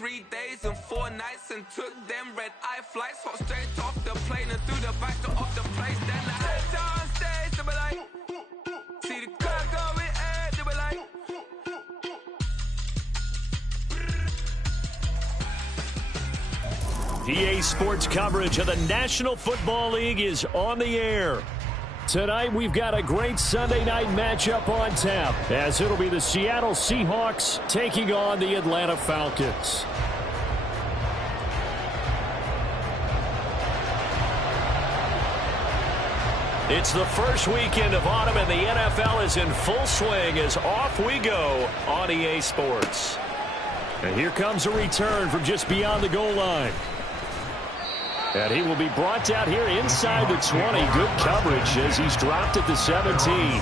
3 days and 4 nights and took them red-eye flights. Hop straight off the plane and through the back door of the place. Then I head downstairs, they were like, see the crowd going ahead, they were like. EA Sports coverage of the National Football League is on the air. Tonight, we've got a great Sunday night matchup on tap, as it'll be the Seattle Seahawks taking on the Atlanta Falcons. It's the first weekend of autumn, and the NFL is in full swing as off we go on EA Sports. And here comes a return from just beyond the goal line. And he will be brought down here inside the 20. Good coverage as he's dropped at the 17.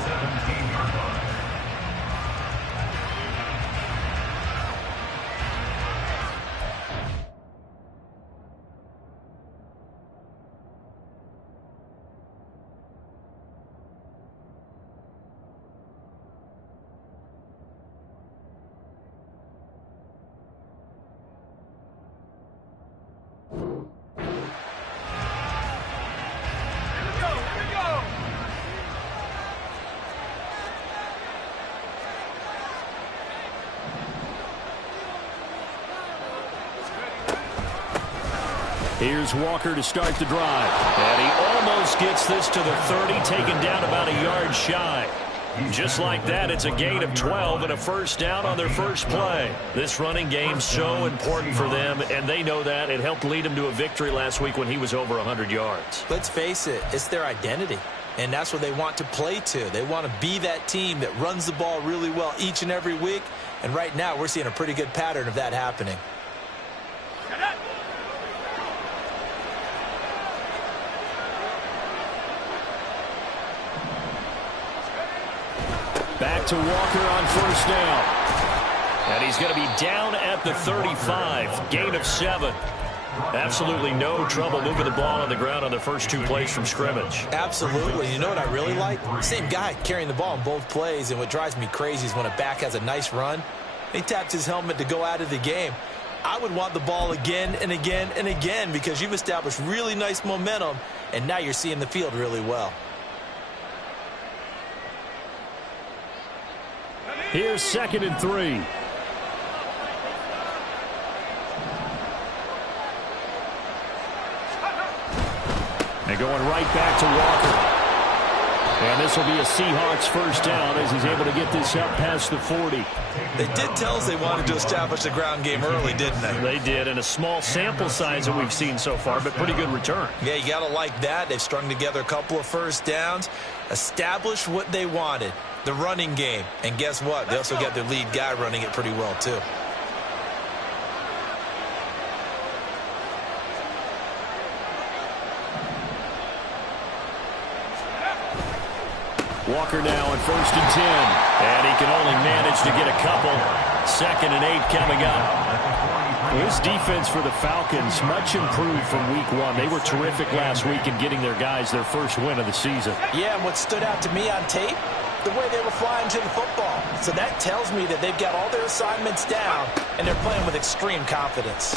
Here's Walker to start the drive. And he almost gets this to the 30, taken down about a yard shy. Just like that, it's a gain of 12 and a first down on their first play. This running game's so important for them, and they know that. It helped lead them to a victory last week when he was over 100 yards. Let's face it, it's their identity, and that's what they want to play to. They want to be that team that runs the ball really well each and every week, and right now we're seeing a pretty good pattern of that happening. Back to Walker on first down. And he's going to be down at the 35. Gain of 7. Absolutely no trouble moving the ball on the ground on the first 2 plays from scrimmage. Absolutely. You know what I really like? Same guy carrying the ball in both plays, and what drives me crazy is when a back has a nice run, he taps his helmet to go out of the game. I would want the ball again and again and again because you've established really nice momentum, and now you're seeing the field really well. Here's 2nd and 3. And going right back to Walker. And this will be a Seahawks first down as he's able to get this up past the 40. They did tell us they wanted to establish the ground game early, didn't they? They did, and a small sample size that we've seen so far, but pretty good return. Yeah, you got to like that. They've strung together a couple of first downs, established what they wanted, the running game. And guess what? They also got their lead guy running it pretty well, too. Walker now on 1st and 10. And he can only manage to get a couple. 2nd and 8 coming up. This defense for the Falcons, much improved from week 1. They were terrific last week in getting their guys their first win of the season. Yeah, and what stood out to me on tape, the way they were flying to the football. So that tells me that they've got all their assignments down, and they're playing with extreme confidence.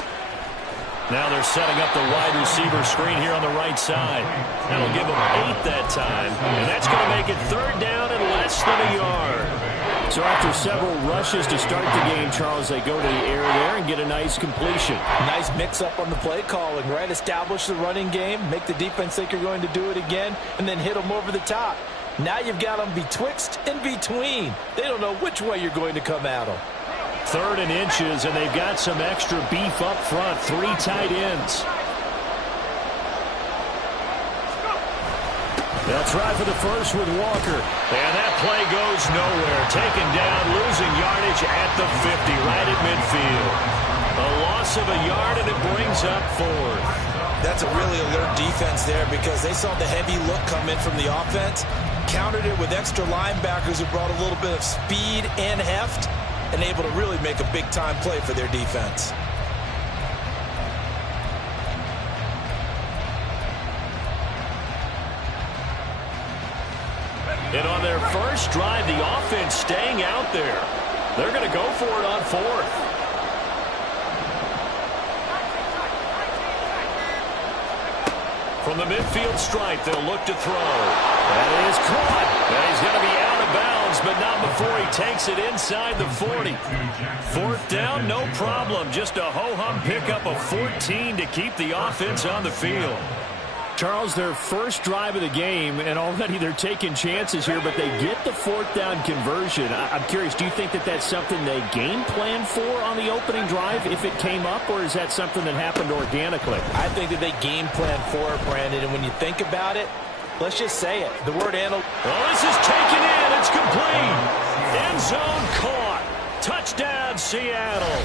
Now they're setting up the wide receiver screen here on the right side. That'll give them 8 that time. And that's going to make it 3rd down and less than a yard. So after several rushes to start the game, Charles, they go to the air there and get a nice completion. Nice mix-up on the play calling, right? Establish the running game, make the defense think you're going to do it again, and then hit them over the top. Now you've got them betwixt and between. They don't know which way you're going to come at them. 3rd and inches, and they've got some extra beef up front. 3 tight ends. They'll try for the first with Walker. And that play goes nowhere. Taken down, losing yardage at the 50, right at midfield. A loss of a yard, and it brings up 4th. That's a really alert defense there because they saw the heavy look come in from the offense, countered it with extra linebackers who brought a little bit of speed and heft, and able to really make a big-time play for their defense. And on their first drive, the offense staying out there. They're going to go for it on 4th. From the midfield stripe, they'll look to throw. That is caught. And he's going to be out of bounds, but not before he takes it inside the 40. Fourth down, no problem. Just a ho-hum pickup of 14 to keep the offense on the field. Charles, their first drive of the game, and already they're taking chances here, but they get the fourth down conversion. I'm curious, do you think that that's something they game plan for on the opening drive if it came up, or is that something that happened organically? I think that they game plan for it, Brandon, and when you think about it, let's just say it. The word analytics. Well, this is taken in. It's complete. End zone caught. Touchdown, Seattle.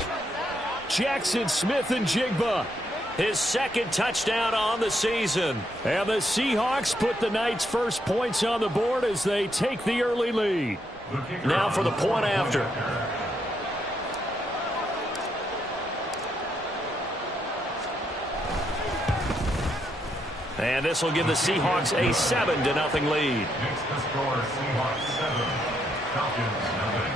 Jackson Smith-Njigba. His second touchdown on the season. And the Seahawks put the Knights' first points on the board as they take the early lead. Now for the point after. And this will give the Seahawks a 7-0 lead. Next to score, Seahawks 7, Falcons 0.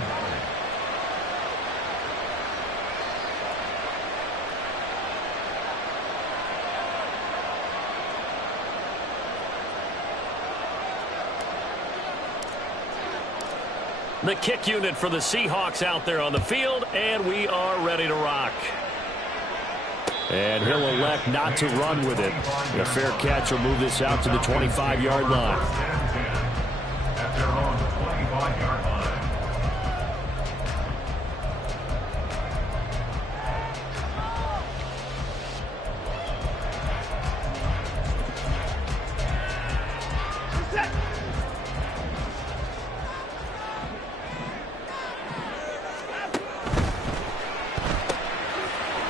The kick unit for the Seahawks out there on the field, and we are ready to rock. And he'll elect not to run with it. A fair catch will move this out to the 25-yard line. At their own 25-yard line.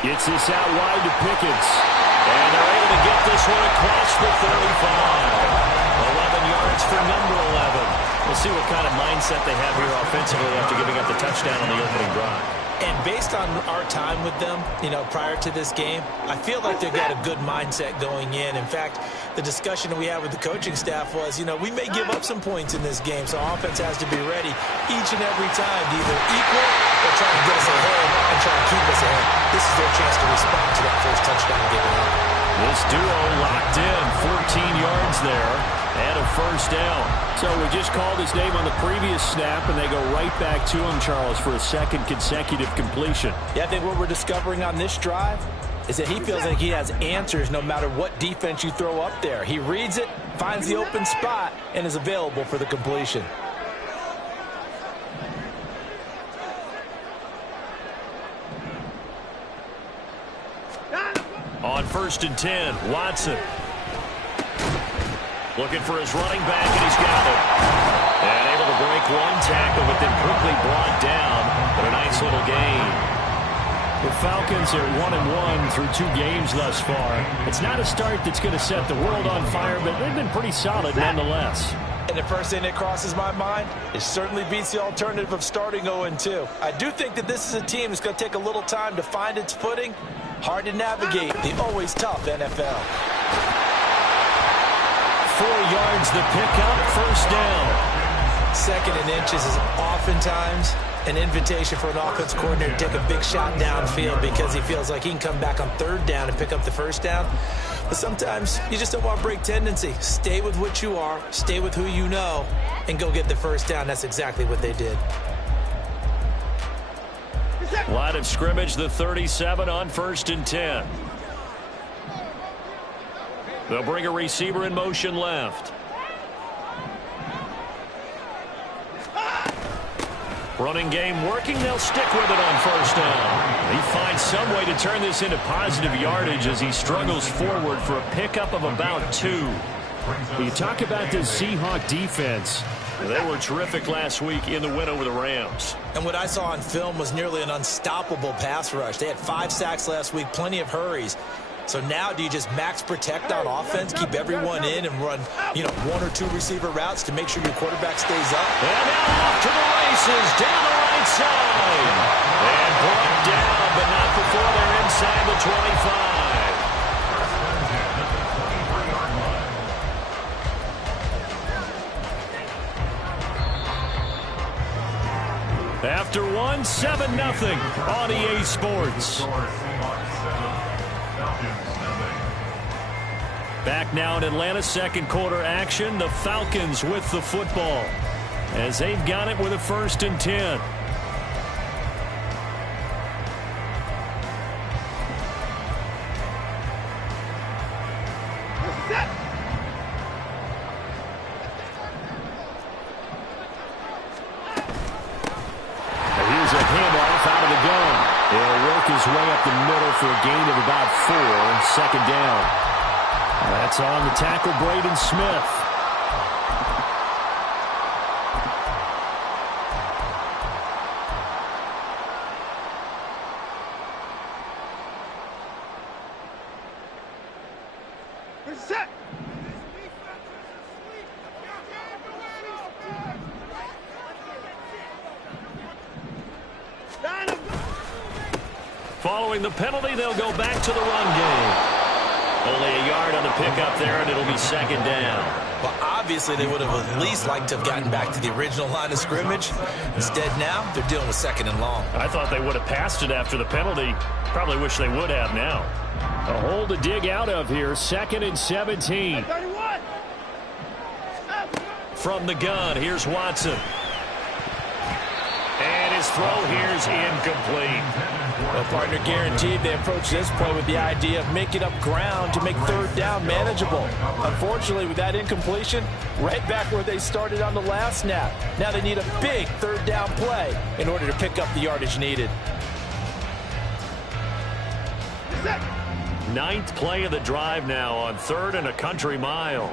Gets this out wide to Pickens. And they're able to get this one across the 35. 11 yards for number 11. We'll see what kind of mindset they have here offensively after giving up the touchdown on the opening drive. And based on our time with them, prior to this game, I feel like they've got a good mindset going in. In fact, the discussion that we had with the coaching staff was, we may give up some points in this game, so our offense has to be ready each and every time to either equal or try to get us ahead and try to keep us ahead. This is their chance to respond to that first touchdown given up. This duo locked in, 14 yards there, and a first down. So we just called his name on the previous snap, and they go right back to him, Charles, for a second consecutive completion. Yeah, I think what we're discovering on this drive is that he feels like he has answers no matter what defense you throw up there. He reads it, finds the open spot, and is available for the completion. On 1st and 10, Watson. Looking for his running back, and he's got it. And able to break one tackle, but then quickly brought down. But a nice little gain. The Falcons are 1-1 through 2 games thus far. It's not a start that's going to set the world on fire, but they've been pretty solid nonetheless. And the first thing that crosses my mind, it certainly beats the alternative of starting 0-2. I do think that this is a team that's going to take a little time to find its footing. Hard to navigate the always tough NFL. 4 yards the pickup, first down. Second and inches is oftentimes an invitation for an offense coordinator to take a big shot downfield because he feels like he can come back on 3rd down and pick up the first down. But sometimes you just don't want to break tendency. Stay with what you are, stay with who you know, and go get the first down. That's exactly what they did. Line of scrimmage, the 37 on 1st and 10. They'll bring a receiver in motion left. Running game working. They'll stick with it on 1st down. He finds some way to turn this into positive yardage as he struggles forward for a pickup of about 2. You talk about this Seahawk defense. They were terrific last week in the win over the Rams. And what I saw on film was nearly an unstoppable pass rush. They had 5 sacks last week, plenty of hurries. So now do you just max protect on offense, keep everyone in, and run, 1 or 2 receiver routes to make sure your quarterback stays up? And now off to the races, down the right side. And brought down, but not before they're inside the 25. After 1, 7-0 on EA Sports. Back now in Atlanta, second quarter action. The Falcons with the football as they've got it with a 1st and 10. Here's a handoff out of the gun. He'll work his way up the middle for a gain of about 4. 2nd down. That's on the tackle, Braden Smith. Following the penalty, they'll go back to the run game. Only a yard on the pickup there, and it'll be 2nd down. Well, obviously they would have at least liked to have gotten back to the original line of scrimmage. Instead now, they're dealing with 2nd and long. I thought they would have passed it after the penalty. Probably wish they would have now. A hole to dig out of here. 2nd and 17. From the gun, here's Watson. And his throw here's incomplete. Well, partner, guaranteed they approach this play with the idea of making up ground to make 3rd down manageable. Unfortunately, with that incompletion, right back where they started on the last snap. Now they need a big 3rd down play in order to pick up the yardage needed. 9th play of the drive now on 3rd and a country mile.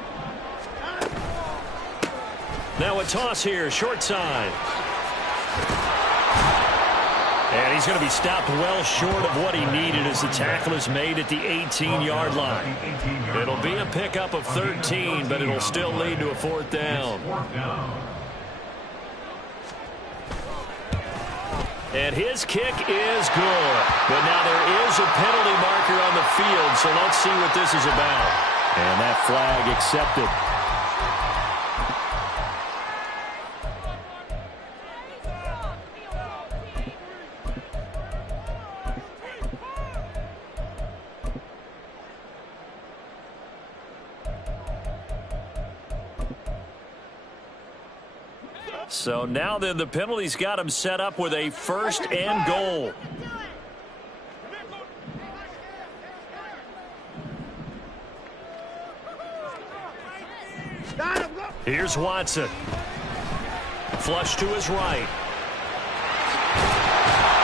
Now a toss here, short side. And he's going to be stopped well short of what he needed as the tackle is made at the 18-yard line. It'll be a pickup of 13, but it'll still lead to a 4th down. And his kick is good. But now there is a penalty marker on the field, so let's see what this is about. And that flag accepted. So now then, the penalty's got him set up with a 1st and goal. Here's Watson. Flush to his right.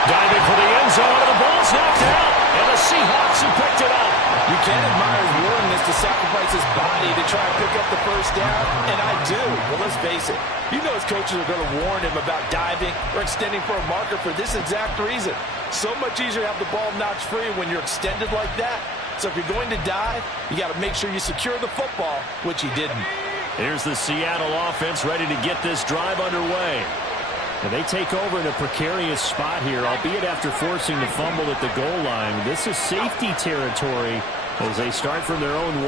Diving for the end zone, and the ball's knocked out. And the Seahawks have picked it up. You can't admire his willingness to sacrifice his body to try and pick up the 1st down, and I do. But let's face it, you know his coaches are going to warn him about diving or extending for a marker for this exact reason. So much easier to have the ball notch free when you're extended like that. So if you're going to dive, you got to make sure you secure the football, which he didn't. Here's the Seattle offense ready to get this drive underway. And they take over in a precarious spot here, albeit after forcing the fumble at the goal line. This is safety territory as they start from their own 1.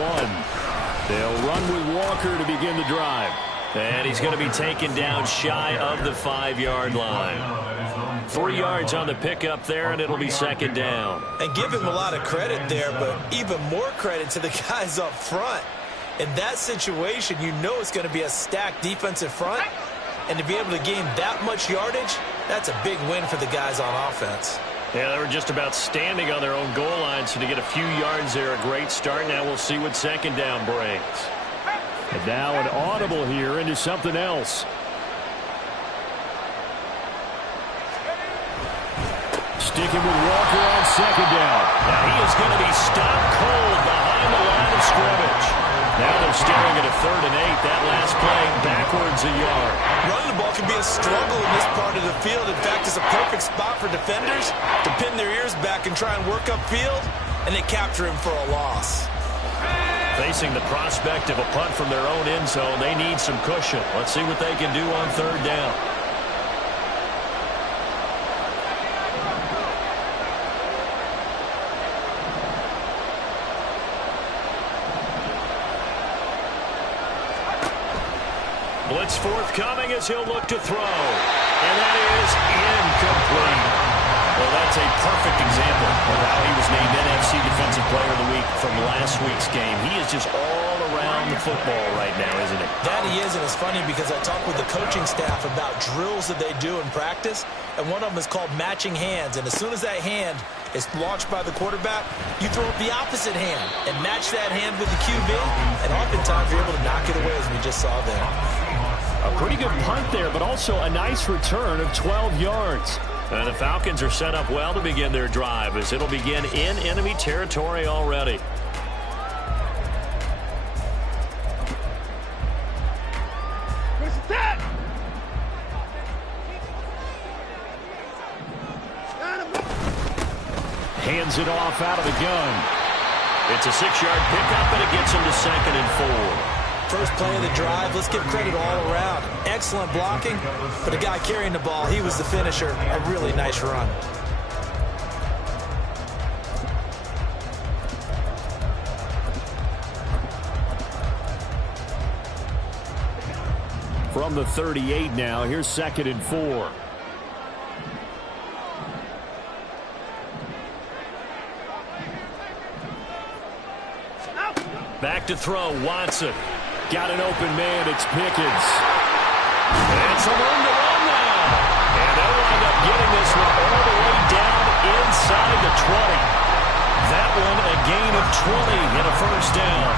They'll run with Walker to begin the drive. And he's going to be taken down shy of the 5-yard line. 3 yards on the pickup there, and it'll be 2nd down. And give him a lot of credit there, but even more credit to the guys up front. In that situation, you know it's going to be a stacked defensive front. And to be able to gain that much yardage, that's a big win for the guys on offense. Yeah, they were just about standing on their own goal line, so to get a few yards there, a great start. Now we'll see what 2nd down brings. And now an audible here into something else. Sticking with Walker on 2nd down. Now he is going to be stopped cold behind the line of scrimmage. Now they're staring at a 3rd and 8. That last play backwards a yard. Running the ball can be a struggle in this part of the field. In fact, it's a perfect spot for defenders to pin their ears back and try and work upfield, and they capture him for a loss. Facing the prospect of a punt from their own end zone, they need some cushion. Let's see what they can do on 3rd down. Blitz forthcoming as he'll look to throw. And that is incomplete. Well, that's a perfect example of how he was named NFC Defensive Player of the Week from last week's game. He is just all around the football right now, isn't he? That he is, and it's funny because I talked with the coaching staff about drills that they do in practice, and one of them is called matching hands. And as soon as that hand is launched by the quarterback, you throw up the opposite hand and match that hand with the QB, and oftentimes you're able to knock it away, as we just saw there. A pretty good punt there, but also a nice return of 12 yards. And the Falcons are set up well to begin their drive, as it'll begin in enemy territory already. Hands it off out of the gun. It's a 6-yard pickup, and it gets him to 2nd and 4. First play of the drive, let's give credit all around. Excellent blocking, but the guy carrying the ball, he was the finisher. A really nice run. From the 38 now, here's 2nd and 4. Back to throw, Watson. Got an open man, it's Pickens. And some room to run now. And they'll wind up getting this one all the way down inside the 20. That one a gain of 20 and a first down.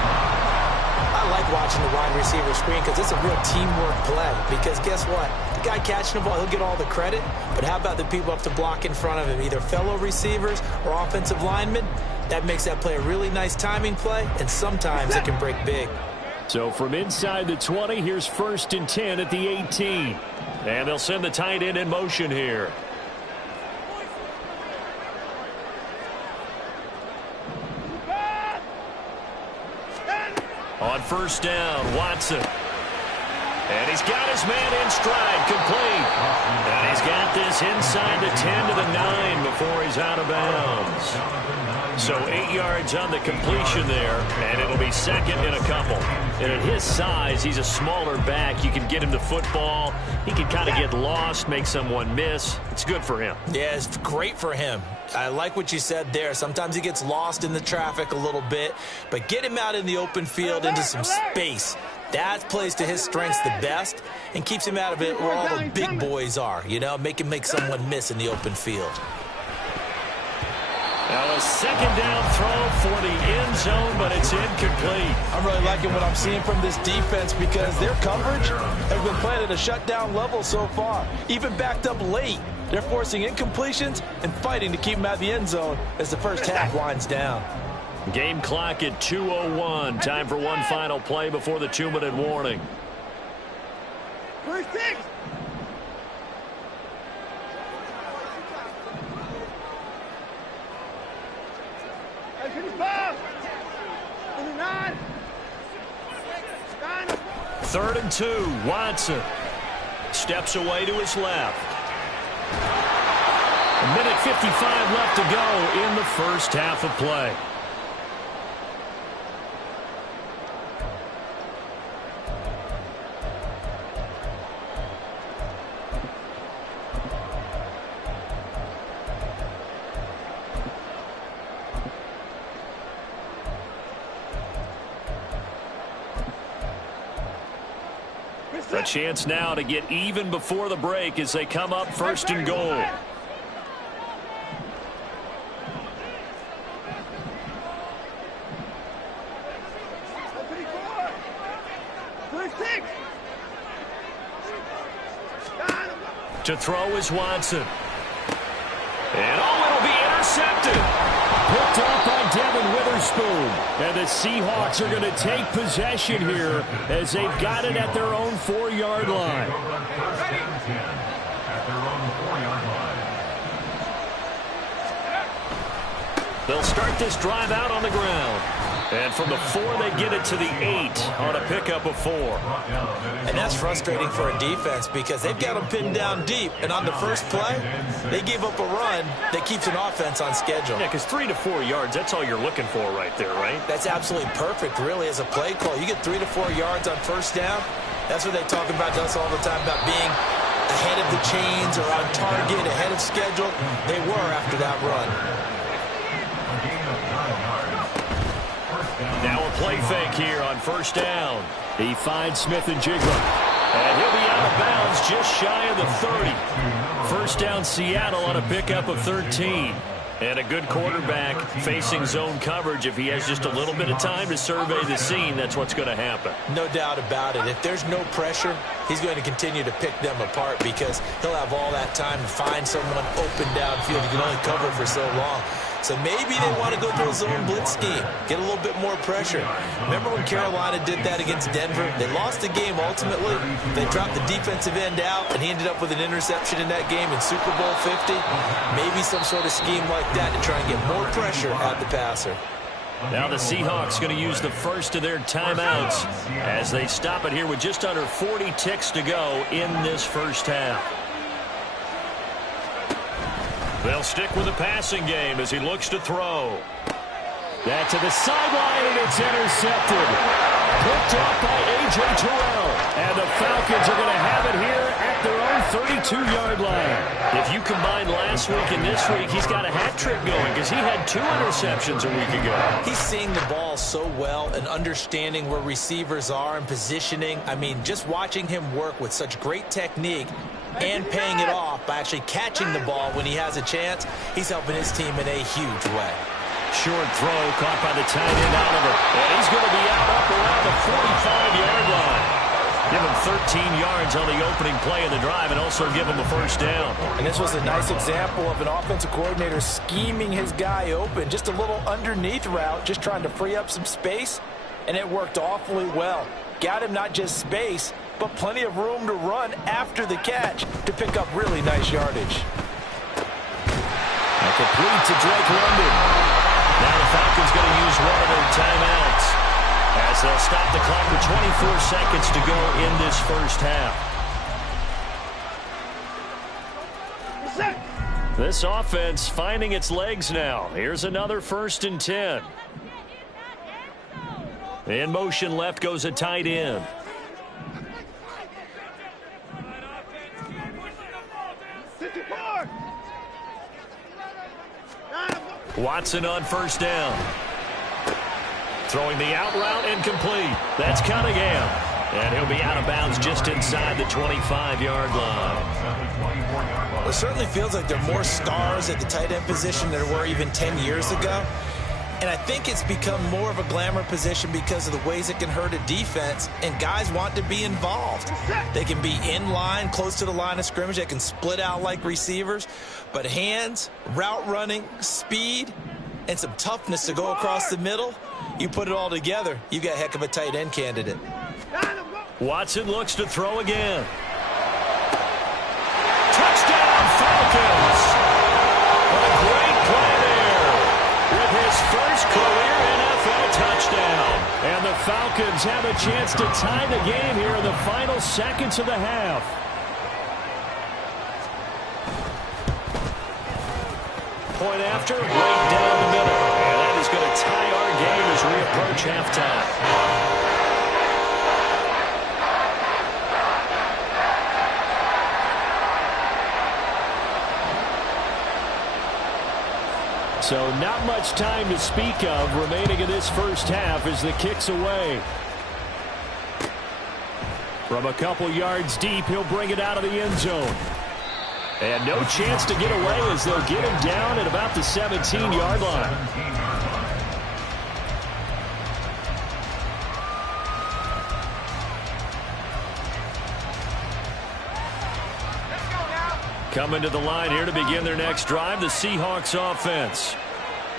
I like watching the wide receiver screen because it's a real teamwork play. Because guess what? The guy catching the ball, he'll get all the credit. But how about the people up to block in front of him, either fellow receivers or offensive linemen? That makes that play a really nice timing play, and sometimes it can break big. So from inside the 20, here's 1st and 10 at the 18. And they'll send the tight end in motion here. On 1st down, Watson. And he's got his man in stride, complete. And he's got this inside the 10 to the 9 before he's out of bounds. So 8 yards on the completion there, and it'll be 2nd and a couple. And at his size, he's a smaller back. You can get him the football. He can kind of get lost, make someone miss. It's good for him. Yeah, it's great for him. I like what you said there. Sometimes he gets lost in the traffic a little bit, but get him out in the open field into some space. That plays to his strengths the best and keeps him out of it where all the big boys are, you know, make him make someone miss in the open field. Now a 2nd down throw for the end zone, but it's incomplete. I'm really liking what I'm seeing from this defense because their coverage has been playing at a shutdown level so far. Even backed up late, they're forcing incompletions and fighting to keep them out of the end zone as the first half winds down. Game clock at 2:01. Time for one final play before the 2-minute warning. First 6. Third and 2, Watson steps away to his left. 1:55 left to go in the first half of play. A chance now to get even before the break as they come up 1st and goal. To throw is Watson. And it'll be intercepted. Picked up by Devin Witherspoon. And the Seahawks are going to take possession here as they've got it at their own 4-yard line. They'll start this drive out on the ground. And from the 4, they get it to the 8 on a pickup of 4. And that's frustrating for a defense because they've got them pinned down deep. And on the first play, they gave up a run that keeps an offense on schedule. Yeah, because 3 to 4 yards, that's all you're looking for right there, right? That's absolutely perfect, really, as a play call. You get 3 to 4 yards on first down. That's what they talk about to us all the time, about being ahead of the chains or on target, ahead of schedule. They were after that run. play fake here on first down. He finds Smith and Jigba. And he'll be out of bounds just shy of the 30. First down Seattle on a pickup of 13. And a good quarterback facing zone coverage. If he has just a little bit of time to survey the scene, that's what's going to happen. No doubt about it. If there's no pressure, he's going to continue to pick them apart because he'll have all that time to find someone open downfield. He can only cover for so long. So maybe they want to go to a zone blitz scheme, get a little bit more pressure. Remember when Carolina did that against Denver? They lost the game ultimately. They dropped the defensive end out, and he ended up with an interception in that game in Super Bowl 50. Maybe some sort of scheme like that to try and get more pressure at the passer. Now the Seahawks going to use the first of their timeouts as they stop it here with just under 40 ticks to go in this first half. They'll stick with the passing game as he looks to throw. That to the sideline, and it's intercepted. Picked off by A.J. Terrell. And the Falcons are going to have it here at their own 32-yard line. If you combine last week and this week, he's got a hat trick going because he had 2 interceptions a week ago. He's seeing the ball so well and understanding where receivers are and positioning. I mean, just watching him work with such great technique and paying it off by actually catching the ball when he has a chance, he's helping his team in a huge way. Short throw caught by the tight end Oliver. And he's going to be out up around the 45-yard line. Give him 13 yards on the opening play of the drive and also give him a first down. And this was a nice example of an offensive coordinator scheming his guy open. Just a little underneath route, just trying to free up some space, and it worked awfully well. Got him not just space, but plenty of room to run after the catch to pick up really nice yardage. A complete to Drake London. Now the Falcons going to use one of their timeouts as they'll stop the clock with 24 seconds to go in this first half. This offense finding its legs now. Here's another 1st and 10. In motion left goes a tight end. Watson on first down. Throwing the out route incomplete. That's Cunningham. And he'll be out of bounds just inside the 25-yard line. Well, it certainly feels like there are more stars at the tight end position than there were even 10 years ago. And I think it's become more of a glamour position because of the ways it can hurt a defense, and guys want to be involved. They can be in line, close to the line of scrimmage. They can split out like receivers. But hands, route running, speed, and some toughness to go across the middle, you put it all together, you got a heck of a tight end candidate. Watson looks to throw again. Touchdown, Falcons! What a great play there with his first career NFL touchdown. And the Falcons have a chance to tie the game here in the final seconds of the half. Point after, right down the middle. And that is going to tie our game as we approach halftime. So not much time to speak of remaining in this first half as the kick's away. From a couple yards deep, he'll bring it out of the end zone. And no chance to get away as they'll get him down at about the 17-yard line. Coming to the line here to begin their next drive, the Seahawks offense.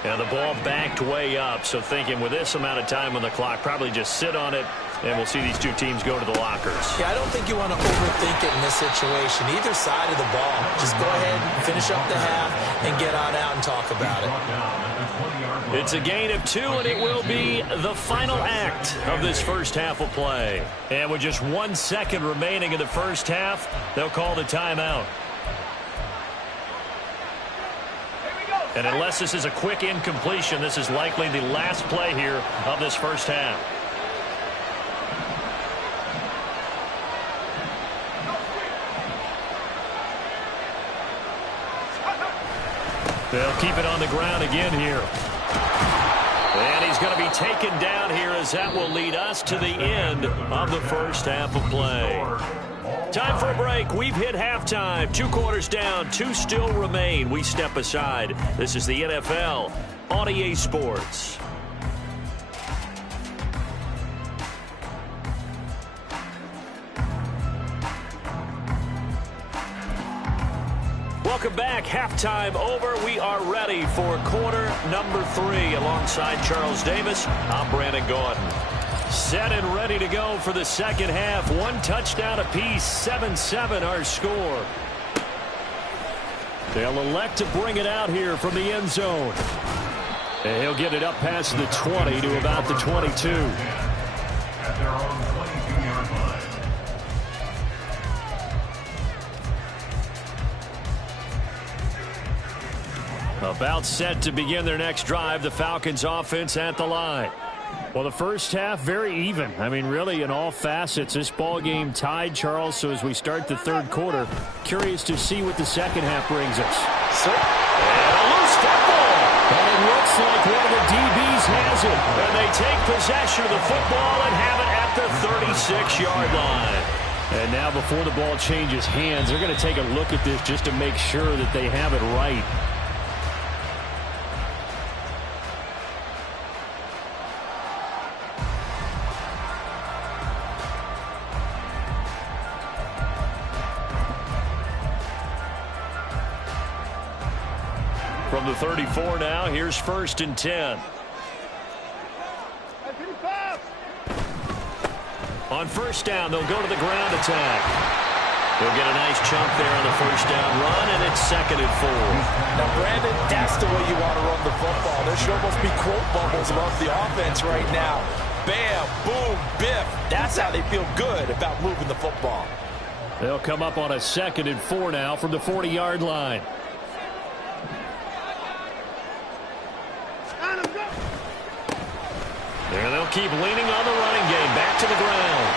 And the ball backed way up, so thinking with this amount of time on the clock, probably just sit on it, and we'll see these two teams go to the lockers. Yeah, I don't think you want to overthink it in this situation. Either side of the ball, just go ahead and finish up the half and get on out and talk about it. It's a gain of 2, and it will be the final act of this first half of play. And with just 1 second remaining in the first half, they'll call the timeout. And unless this is a quick incompletion, this is likely the last play here of this first half. They'll keep it on the ground again here. And he's going going to be taken down here as that will lead us to the end of the first half of play. Time for a break. We've hit halftime. 2 quarters down, 2 still remain. We step aside. This is the NFL on EA Sports. Welcome back. Halftime over. We are ready for quarter number 3 alongside Charles Davis. I'm Brandon Gordon. Set and ready to go for the second half. 1 touchdown apiece. 7-7 our score. They'll elect to bring it out here from the end zone. And he'll get it up past the 20 to about the 22. At their own 22-yard line. About set to begin their next drive. The Falcons offense at the line. Well, the first half, very even. I mean, really, in all facets, this ball game tied, Charles. So as we start the third quarter, curious to see what the second half brings us. And a loose football. And it looks like one of the DBs has it. And they take possession of the football and have it at the 36-yard line. And now before the ball changes hands, they're going to take a look at this just to make sure that they have it right. From the 34 now, here's 1st and 10. On first down, they'll go to the ground attack. They'll get a nice chunk there on the first down run, and it's 2nd and 4. Now, Brandon, that's the way you want to run the football. There should almost be quote bubbles above the offense right now. Bam, boom, biff. That's how they feel good about moving the football. They'll come up on a 2nd and 4 now from the 40-yard line. There they'll keep leaning on the running game. Back to the ground.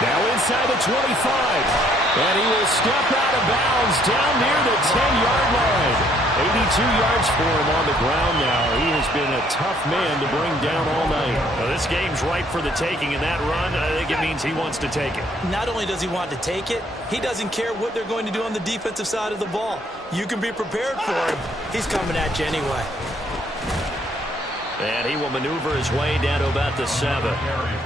Now inside the 25. And he will step out of bounds down near the 10-yard line. 82 yards for him on the ground now. He has been a tough man to bring down all night. Well, this game's ripe for the taking, and that run, I think it means he wants to take it. Not only does he want to take it, he doesn't care what they're going to do on the defensive side of the ball. You can be prepared for him. He's coming at you anyway. And he will maneuver his way down to about the 7.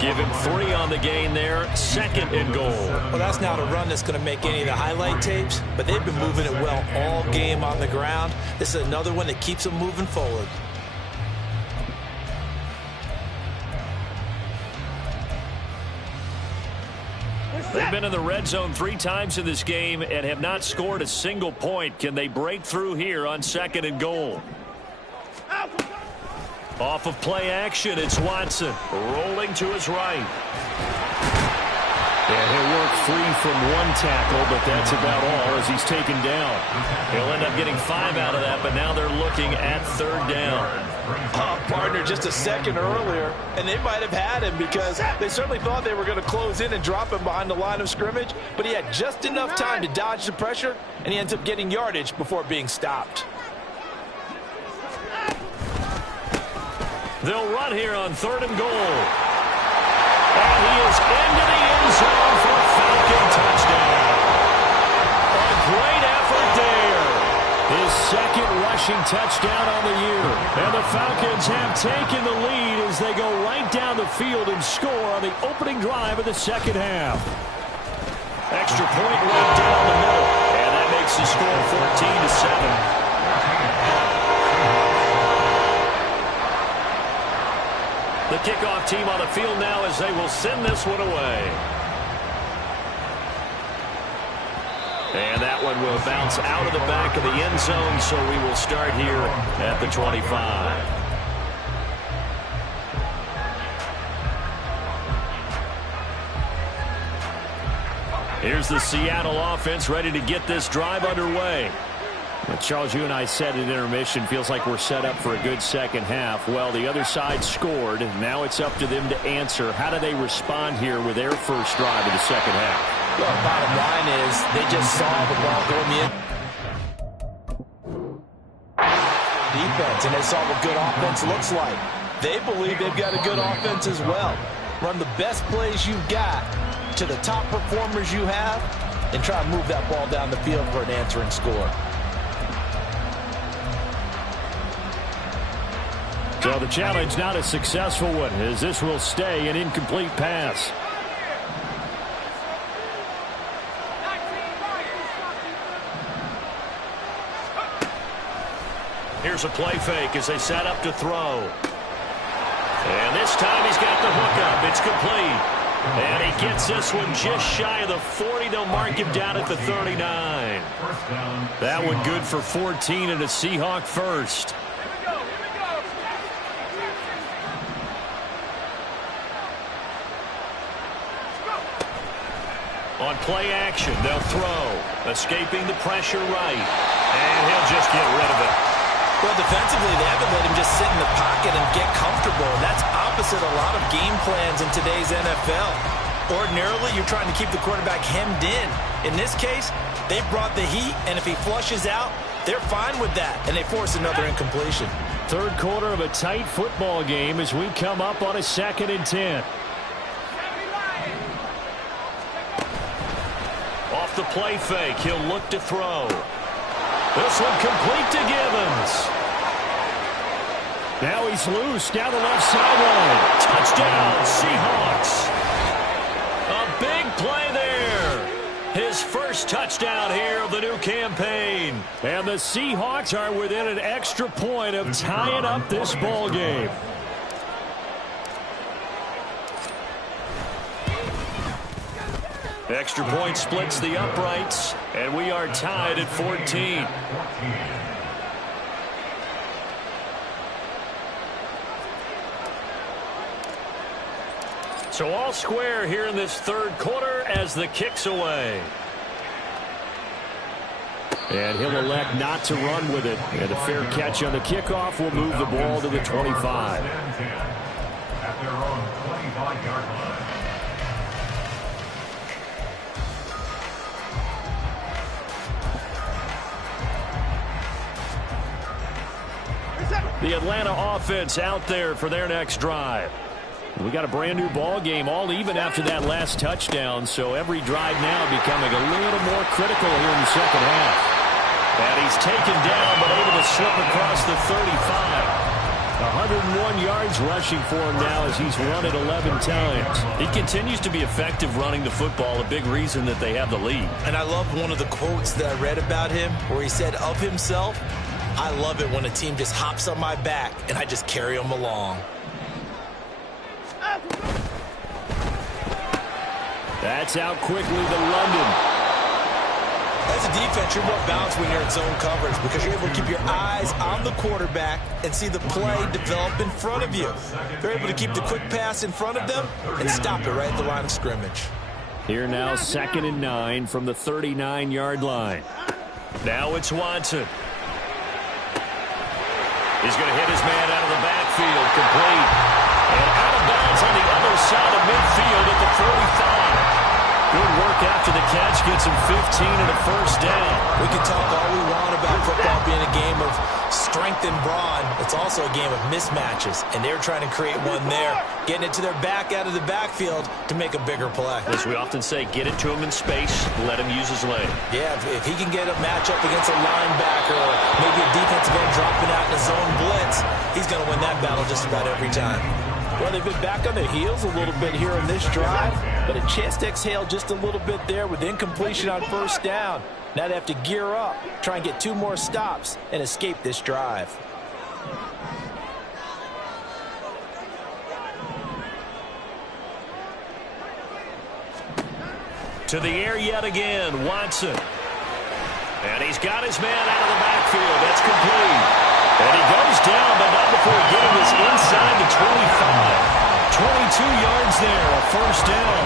Give him 3 on the gain there. 2nd and goal. Well, that's not a run that's going to make any of the highlight tapes, but they've been moving it well all game on the ground. This is another one that keeps them moving forward. They've been in the red zone 3 times in this game and have not scored a single point. Can they break through here on 2nd and goal? Off of play action, it's Watson rolling to his right. Yeah, he'll work free from 1 tackle, but that's about all as he's taken down. He'll end up getting 5 out of that, but now they're looking at 3rd down. Partner just a second earlier, and they might have had him because they certainly thought they were going to close in and drop him behind the line of scrimmage, but he had just enough time to dodge the pressure, and he ends up getting yardage before being stopped. They'll run here on 3rd and goal. And he is into the end zone for a Falcon touchdown. A great effort there. His 2nd rushing touchdown on the year. And the Falcons have taken the lead as they go right down the field and score on the opening drive of the second half. Extra point right down the middle. And that makes the score 14-7. The kickoff team on the field now as they will send this one away. And that one will bounce out of the back of the end zone, so we will start here at the 25. Here's the Seattle offense ready to get this drive underway. Well, Charles, you and I said at intermission, feels like we're set up for a good second half. Well, the other side scored. Now it's up to them to answer. How do they respond here with their first drive of the second half? Well, bottom line is they just saw the ball going in. Defense, and they saw what good offense looks like. they believe they've got a good offense as well. Run the best plays you've got to the top performers you have and try to move that ball down the field for an answering score. So the challenge not a successful one, as this will stay an incomplete pass. Here's a play fake as they set up to throw. And this time he's got the hookup. It's complete. And he gets this one just shy of the 40. They'll mark him down at the 39. That one good for 14 and a Seahawk first. On play action, they'll throw. Escaping the pressure right. And he'll just get rid of it. Well, defensively, they haven't let him just sit in the pocket and get comfortable. And that's opposite a lot of game plans in today's NFL. Ordinarily, you're trying to keep the quarterback hemmed in. In this case, they brought the heat, and if he flushes out, they're fine with that, and they force another incompletion. Third quarter of a tight football game as we come up on a 2nd and 10. Off the play fake, he'll look to throw. This one complete to Givens. Now he's loose down the left sideline. Touchdown, Seahawks. A big play there. His first touchdown here of the new campaign. And the Seahawks are within an extra point of tying up this ball game. Extra point splits the uprights, and we are tied at 14. So all square here in this third quarter as the kick's away. And he'll elect not to run with it. And a fair catch on the kickoff will move the ball to the 25. At their own 25-yard line. The Atlanta offense out there for their next drive. We got a brand new ball game, all even after that last touchdown, so every drive now becoming a little more critical here in the second half. And he's taken down but able to slip across the 35. 101 yards rushing for him now as he's run it 11 times. He continues to be effective running the football, a big reason that they have the lead. And I love one of the quotes that I read about him where he said of himself, "I love it when a team just hops on my back and I just carry them along." That's out quickly to London. As a defense, you're more balanced when you're in zone coverage because you're able to keep your eyes on the quarterback and see the play develop in front of you. They're able to keep the quick pass in front of them and stop it right at the line of scrimmage. Here now 2nd and 9 from the 39-yard line. Now it's Watson. He's going to hit his man out of the backfield, complete. And out of bounds on the other side of midfield at the 45. Good work after the catch, gets him 15 and a first down. We can talk all we want about football being a game of strength and brawn. It's also a game of mismatches, and they're trying to create one there, getting it to their back out of the backfield to make a bigger play. As we often say, get it to him in space, let him use his leg. Yeah, if he can get a matchup against a linebacker or maybe a defensive end dropping out in a zone blitz, he's going to win that battle just about every time. Well, they've been back on their heels a little bit here on this drive, but a chance to exhale just a little bit there with incompletion on first down. Now they have to gear up, try and get 2 more stops, and escape this drive. To the air yet again, Watson. And he's got his man out of the backfield. That's complete. And he goes down, but not before getting this inside the 25. 22 yards there, a first down.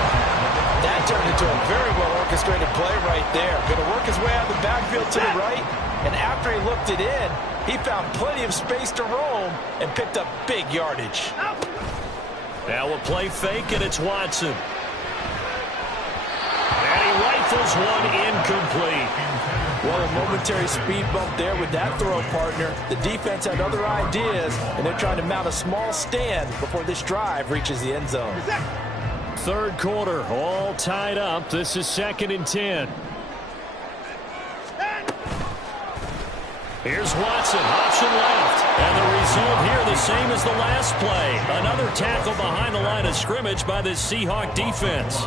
That turned into a very well-orchestrated play right there. Going to work his way out of the backfield to the right, and after he looked it in, he found plenty of space to roam and picked up big yardage. Now a play fake, and it's Watson. And he rifles one incomplete. Well, a momentary speed bump there with that throw, partner. The defense had other ideas, and they're trying to mount a small stand before this drive reaches the end zone. Third quarter, all tied up. This is 2nd and 10. Here's Watson, option left. And the result here the same as the last play. Another tackle behind the line of scrimmage by this Seahawk defense.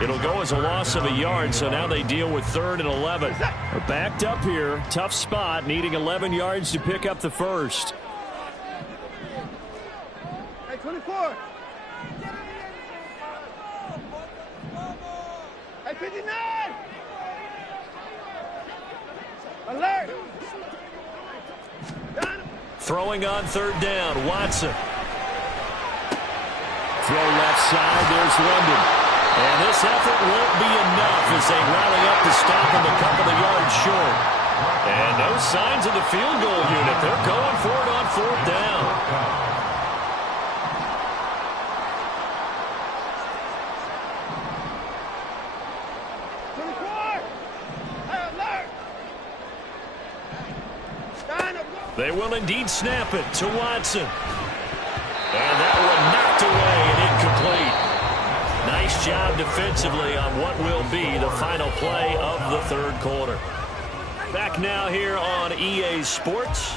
It'll go as a loss of a yard, so now they deal with 3rd and 11. They're backed up here. Tough spot, needing 11 yards to pick up the first. Hey, 24. Hey, 59. Alert. Throwing on 3rd down, Watson. Throw left side, there's London. And this effort won't be enough as they rally up to stop him a couple of yards short. And no signs of the field goal unit. They're going for it on 4th down. They will indeed snap it to Watson. And that one knocked away and incomplete. Nice job defensively on what will be the final play of the 3rd quarter. Back now here on EA Sports.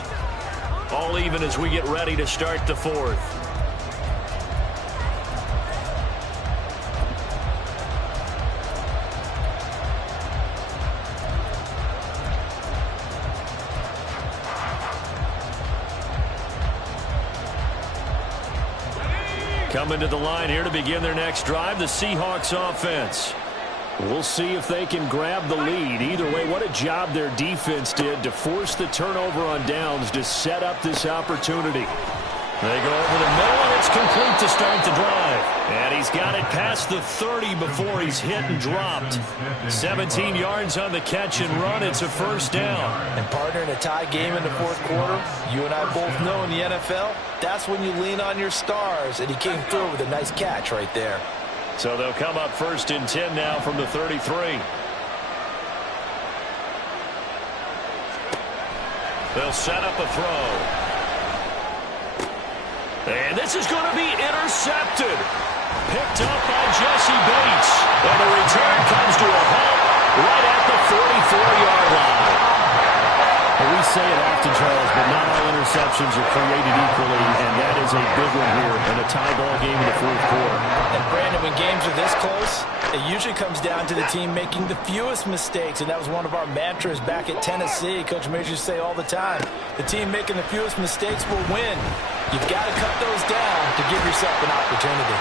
All even as we get ready to start the 4th. Coming to the line here to begin their next drive, the Seahawks offense. We'll see if they can grab the lead. Either way, what a job their defense did to force the turnover on downs to set up this opportunity. They go over the middle, and it's complete to start the drive. And he's got it past the 30 before he's hit and dropped. 17 yards on the catch and run. It's a 1st down. And partner, in a tie game in the 4th quarter, you and I both know in the NFL, that's when you lean on your stars. And he came through with a nice catch right there. So they'll come up 1st and 10 now from the 33. They'll set up a throw. And this is going to be intercepted. Picked up by Jesse Bates. And the return comes to a halt right at the 44-yard line. We say it often, Charles, but not all interceptions are created equally, and that is a big one here in a tie ball game in the 4th quarter. And Brandon, when games are this close, it usually comes down to the team making the fewest mistakes, and that was one of our mantras back at Tennessee. Coach Mears used to say all the time, the team making the fewest mistakes will win. You've got to cut those down to give yourself an opportunity.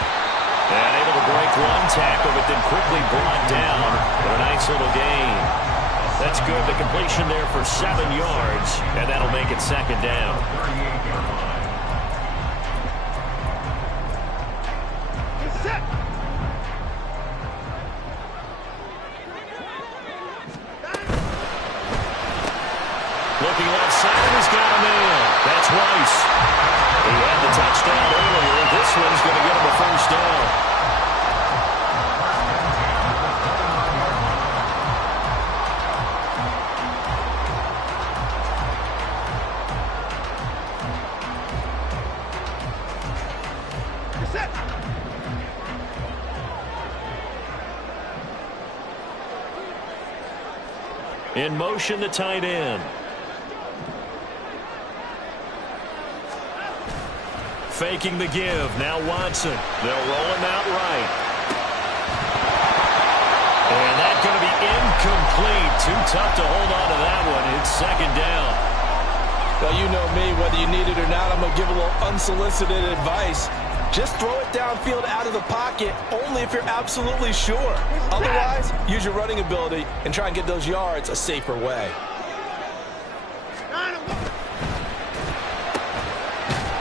And able to break one tackle, but then quickly brought down for a nice little gain. That's good. The completion there for 7 yards, and that'll make it 2nd down. Looking left side, he's got a man. That's Weiss. He had the touchdown earlier. This one's going to get him a 1st down. In motion, the tight end. Faking the give. Now Watson. They'll roll him out right. And that's going to be incomplete. Too tough to hold on to that one. It's 2nd down. Well, you know me. Whether you need it or not, I'm going to give a little unsolicited advice. Just throw it downfield out of the pocket only if you're absolutely sure. Otherwise, use your running ability and try and get those yards a safer way.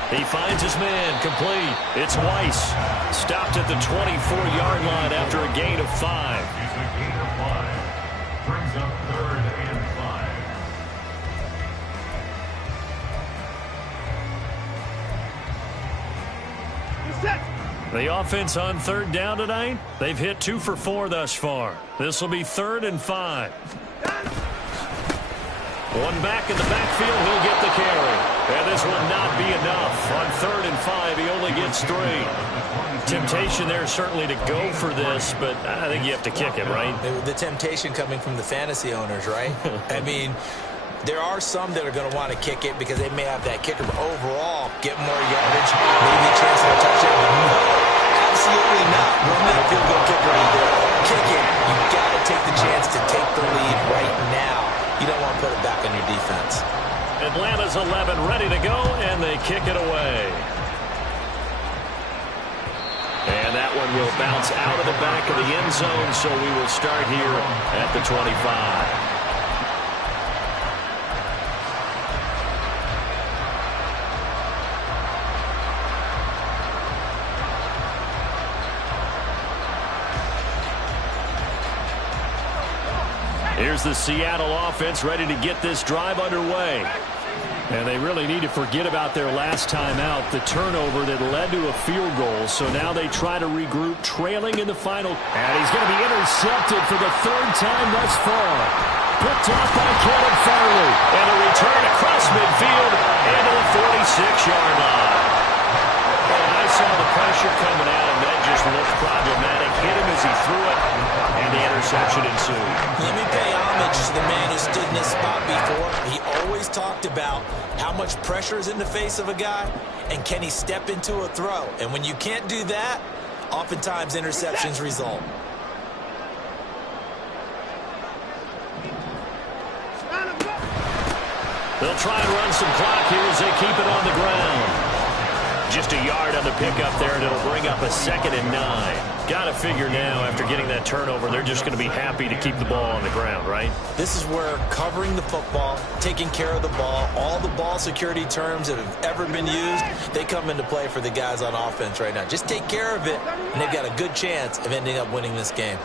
He finds his man complete. It's Weiss. Stopped at the 24-yard line after a gain of 5. Brings up 3rd and 5. The offense on 3rd down tonight, they've hit 2 for 4 thus far. This will be 3rd and 5. One back in the backfield, he'll get the carry. And this will not be enough. On 3rd and 5, he only gets 3. Temptation there certainly to go for this, but I think you have to kick it, right? The temptation coming from the fantasy owners, right? I mean, there are some that are going to want to kick it because they may have that kicker, but overall, get more yardage, maybe a chance for a touchdown. But no, absolutely not. Run that field goal kicker out there. Kick it. You've got to take the chance to take the lead right now. You don't want to put it back on your defense. Atlanta's 11 ready to go, and they kick it away. And that one will bounce out of the back of the end zone, so we will start here at the 25. Here's the Seattle offense ready to get this drive underway. And they really need to forget about their last time out, the turnover that led to a field goal. So now they try to regroup, trailing in the final. And he's going to be intercepted for the 3rd time thus far. Picked off by Caleb Farley. And a return across midfield and to the 46-yard line. And I saw the pressure coming at him. That just looked problematic. Hit him as he threw it, and the interception ensued. Let me pay homage to the man who stood in this spot before. He always talked about how much pressure is in the face of a guy, and can he step into a throw. And when you can't do that, oftentimes interceptions result. They'll try and run some clock here as they keep it on the ground. Just a yard on the pickup there, and it'll bring up a 2nd and 9. Got to figure now, after getting that turnover, they're just going to be happy to keep the ball on the ground, right? This is where covering the football, taking care of the ball, all the ball security terms that have ever been used, they come into play for the guys on offense right now. Just take care of it, and they've got a good chance of ending up winning this game.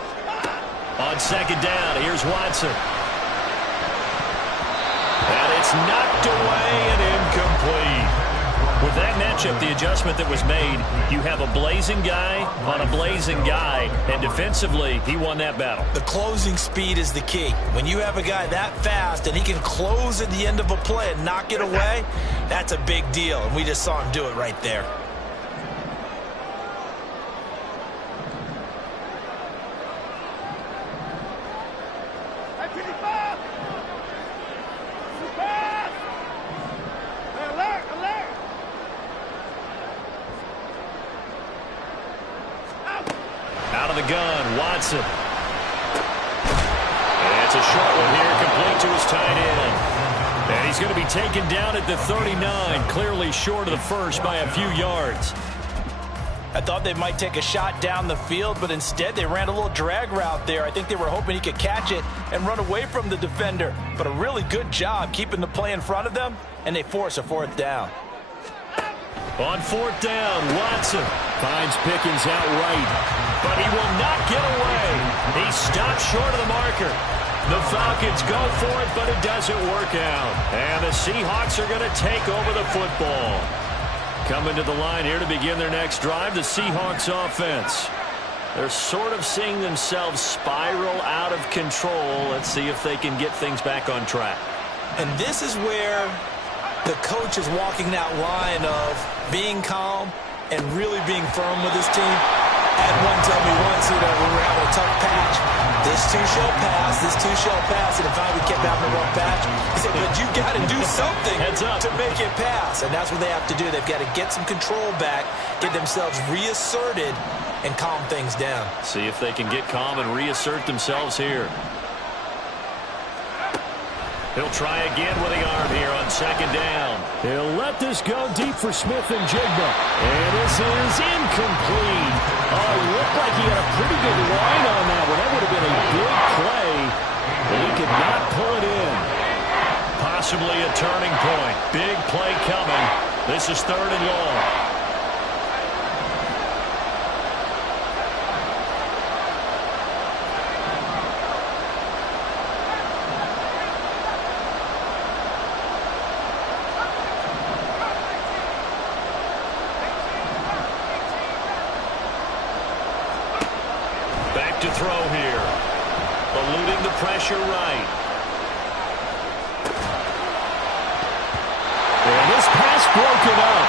On 2nd down, here's Watson. And it's knocked away and incomplete. With that matchup, the adjustment that was made, you have a blazing guy on a blazing guy, and defensively, he won that battle. The closing speed is the key. When you have a guy that fast and he can close at the end of a play and knock it away, that's a big deal, and we just saw him do it right there. Out of the gun, Watson. And it's a short one here, complete to his tight end. And he's going to be taken down at the 39, clearly short of the first by a few yards. I thought they might take a shot down the field, but instead they ran a little drag route there. I think they were hoping he could catch it and run away from the defender. But a really good job keeping the play in front of them, and they force a 4th down. On 4th down, Watson finds Pickens out right, but he will not get away. He stops short of the marker. The Falcons go for it, but it doesn't work out. And the Seahawks are going to take over the football. Coming to the line here to begin their next drive, the Seahawks offense. They're sort of seeing themselves spiral out of control. Let's see if they can get things back on track. And this is where the coach is walking that line of being calm and really being firm with his team. Had one tell me once, when we were having a tough patch, this too shall pass, this too shall pass, and if I would keep having a rough patch, he said, but you got to do something to make it pass. And that's what they have to do. They've got to get some control back, get themselves reasserted, and calm things down. See if they can get calm and reassert themselves here. He'll try again with the arm here on 2nd down. He'll let this go deep for Smith and Jigba. And this is incomplete. Looked like he had a pretty good line on that one. That would have been a big play, but he could not pull it in. Possibly a turning point. Big play coming. This is 3rd and long. To throw here. Eluding the pressure right. it's broken up.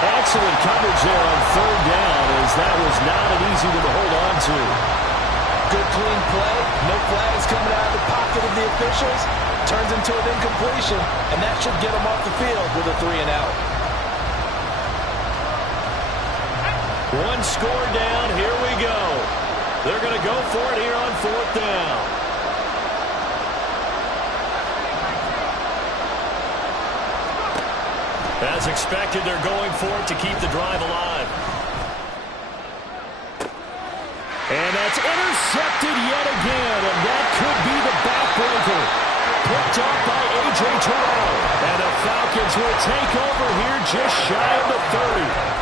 Excellent coverage there on third down, as that was not an easy one to hold on to. Good clean play. No flags coming out of the pocket of the officials. Turns into an incompletion, and that should get them off the field with a 3-and-out. One score down. Here we go. They're going to go for it here on fourth down. As expected, they're going for it to keep the drive alive. And that's intercepted yet again, and that could be the backbreaker. Picked up by A.J. Terrell. And the Falcons will take over here just shy of the 30.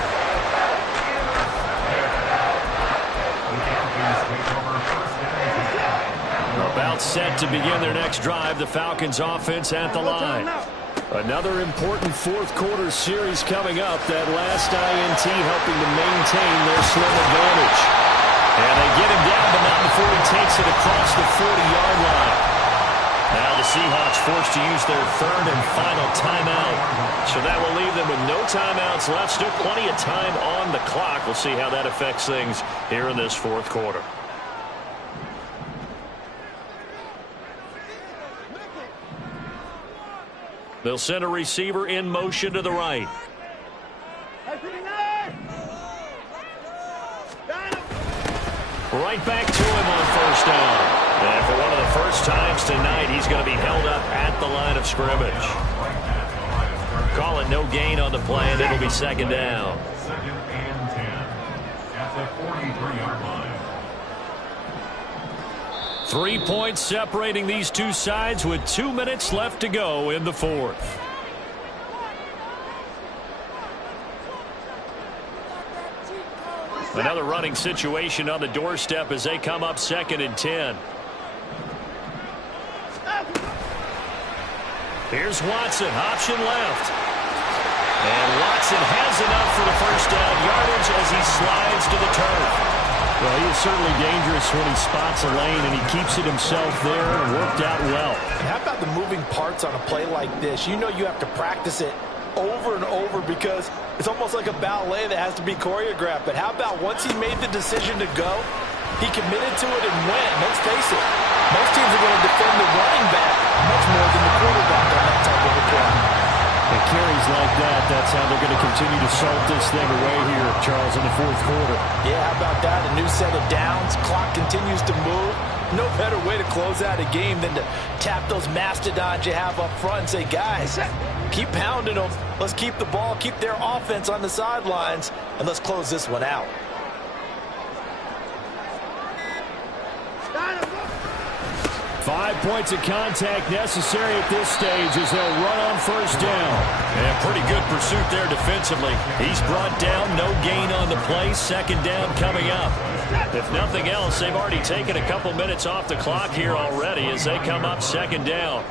About set to begin their next drive, the Falcons offense at the line. Another important fourth quarter series coming up. That last INT helping to maintain their slim advantage. And they get him down, but not before he takes it across the 40-yard line. Now the Seahawks forced to use their third and final timeout. So that will leave them with no timeouts left. Still plenty of time on the clock. We'll see how that affects things here in this fourth quarter. They'll send a receiver in motion to the right. Right back to him on first down. And for one of the first times tonight, he's going to be held up at the line of scrimmage. Call it no gain on the play, and it'll be second down. Second and 10 at the 43-yard line. 3 points separating these two sides with 2 minutes left to go in the fourth. Another running situation on the doorstep as they come up second and 10. Here's Watson, option left. And Watson has enough for the first down yardage as he slides to the turf. Well, he is certainly dangerous when he spots a lane, and he keeps it himself there and worked out well. And how about the moving parts on a play like this? You know you have to practice it over and over because it's almost like a ballet that has to be choreographed. But how about once he made the decision to go, he committed to it and went. Let's face it, most teams are going to defend the running back much more than the quarterback on that type of a play. And carries like that, that's how they're going to continue to salt this thing away here, Charles, in the fourth quarter. Yeah, how about that? A new set of downs. Clock continues to move. No better way to close out a game than to tap those mastodons you have up front and say, guys, keep pounding them. Let's keep the ball, keep their offense on the sidelines, and let's close this one out. 5 points of contact necessary at this stage as they'll run on first down. And pretty good pursuit there defensively. He's brought down, no gain on the play. Second down coming up. If nothing else, they've already taken a couple minutes off the clock here already as they come up second down.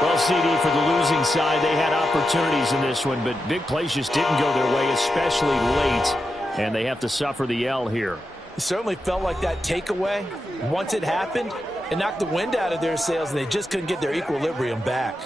Well, CD, for the losing side, they had opportunities in this one, but big plays just didn't go their way, especially late, and they have to suffer the L here. It certainly felt like that takeaway. Once it happened, it knocked the wind out of their sails, and they just couldn't get their equilibrium back.